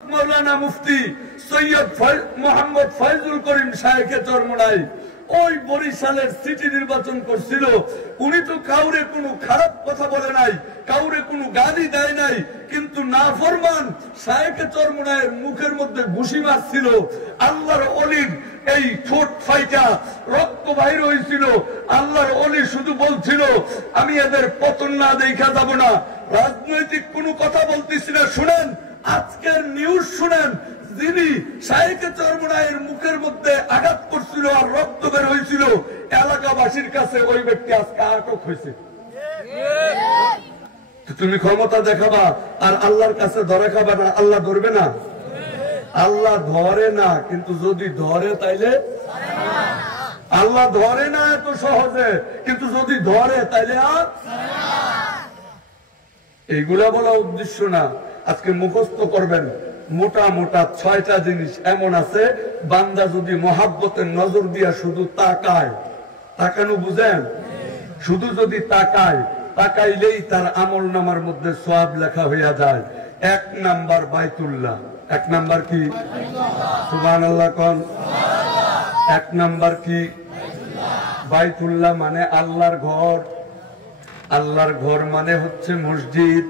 মৌলানা মুফতি সৈয়দ মোহাম্মদ ফয়জুল করিম সাহেবকে চরমোনাই ওই বরিশালের সিটি নির্বাচন করছিল। উনি তো কাউরে কোনো খারাপ কথা বলে নাই, কাউরে কোনো গালি দেয় নাই, কিন্তু নাফরমান সাহেবকে চরমোনাইয়ের মুখের মধ্যে ঘুষি মারছিল। আল্লাহর অলির এই ঠোঁট ফাইটা রক্ত বাইর হয়েছিল। আল্লাহর অলি শুধু বলছিল আমি এদের পতন না দেখা যাব না। রাজনৈতিক কোনো কথা বলতেছি না, শুনেন আজকের নিউজ শুনেন। যিনি শাহেকে চরমোনাইয়ের মুখের মধ্যে আঘাত করছিল আর রক্ত বের হয়েছিল, এলাকাবাসীর কাছে ওই ব্যক্তি আজকে আটক হয়েছে। তুমি ক্ষমতা দেখাবা আর আল্লাহর কাছে ধরে খাবা না, আল্লাহ ধরবে না? আল্লাহ ধরে না, কিন্তু যদি ধরে তাইলে আল্লাহ ধরে না এত সহজে, কিন্তু যদি ধরে তাইলে আর এইগুলা বলা উদ্দেশ্য না। আজকে মুখস্থ করবেন মোটা মোটা 6টা জিনিস এমন আছে, বান্দা যদি মহাব্বতের নজর দিয়া শুধু তাকায়, তাকানো বুঝেন, শুধু যদি তাকায়, তাকাইলেই তার আমল নামার মধ্যে সওয়াব লেখা হইয়া যায়। 1 নাম্বার বাইতুল্লাহ। 1 নাম্বার কি? সুবহানাল্লাহ কোন? 1 নাম্বার কি? বাইতুল্লাহ মানে আল্লাহর ঘর। আল্লাহর ঘর মানে হচ্ছে মসজিদ।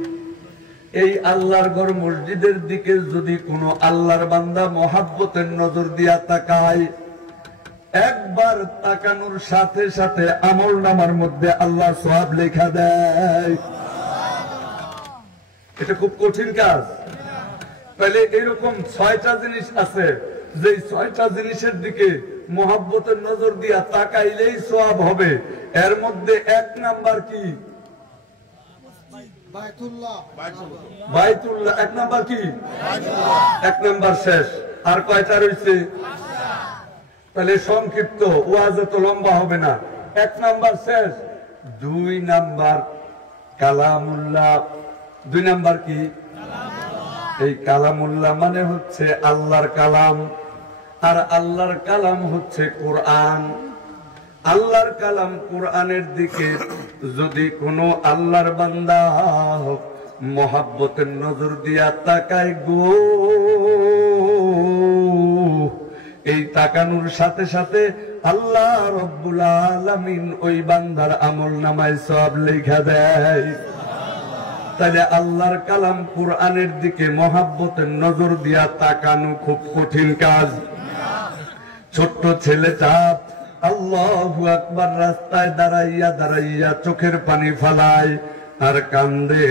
এই আল্লাহর ঘর মসজিদের দিকে যদি কোনো আল্লাহর বান্দা মহাব্বতের নজর দিয়া তাকায়, একবার তাকানোর সাথে সাথে আমল নামার মধ্যে আল্লাহর সওয়াব লেখা দেয়। এটা খুব কঠিন কাজ। তাহলে এরকম 6টা জিনিস আছে, যে 6টা জিনিসের দিকে মহাব্বতের নজর দিয়া তাকাইলেই সওয়াব হবে। এর মধ্যে 1 নাম্বার কি? বাইতুল্লাহ। 1 নাম্বার কি? 1 নাম্বার শেষ। আর কয়টা রয়েছে? তাহলে সংক্ষিপ্ত, ওয়াজে তো লম্বা হবে না। 1 নাম্বার শেষ। 2 নাম্বার কালামুল্লাহ। 2 নাম্বার কি? এই কালামুল্লাহ মানে হচ্ছে আল্লাহর কালাম, আর আল্লাহর কালাম হচ্ছে কোরআন। আল্লাহর কালাম কোরআনের দিকে যদি কোনো আল্লাহর বান্দা মহাব্বতের নজর দিয়া তাকায় গো, এই তাকানোর সাথে সাথে আল্লাহ রব্বুল আলামিন ওই বান্দার আমল নামায় সওয়াব লেখা দেয়। তাহলে আল্লাহর কালাম কোরআনের দিকে মহাব্বতের নজর দিয়া তাকানো খুব কঠিন কাজ। ছোট্ট ছেলেটা আল্লাহু আকবার রাস্তায় দাঁড়াইয়া দাঁড়াইয়া চোখের পানি ফালায় আর কান্দে,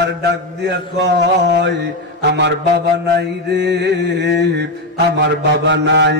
আর ডাক দিয়া কয় আমার বাবা নাই রে, আমার বাবা নাই।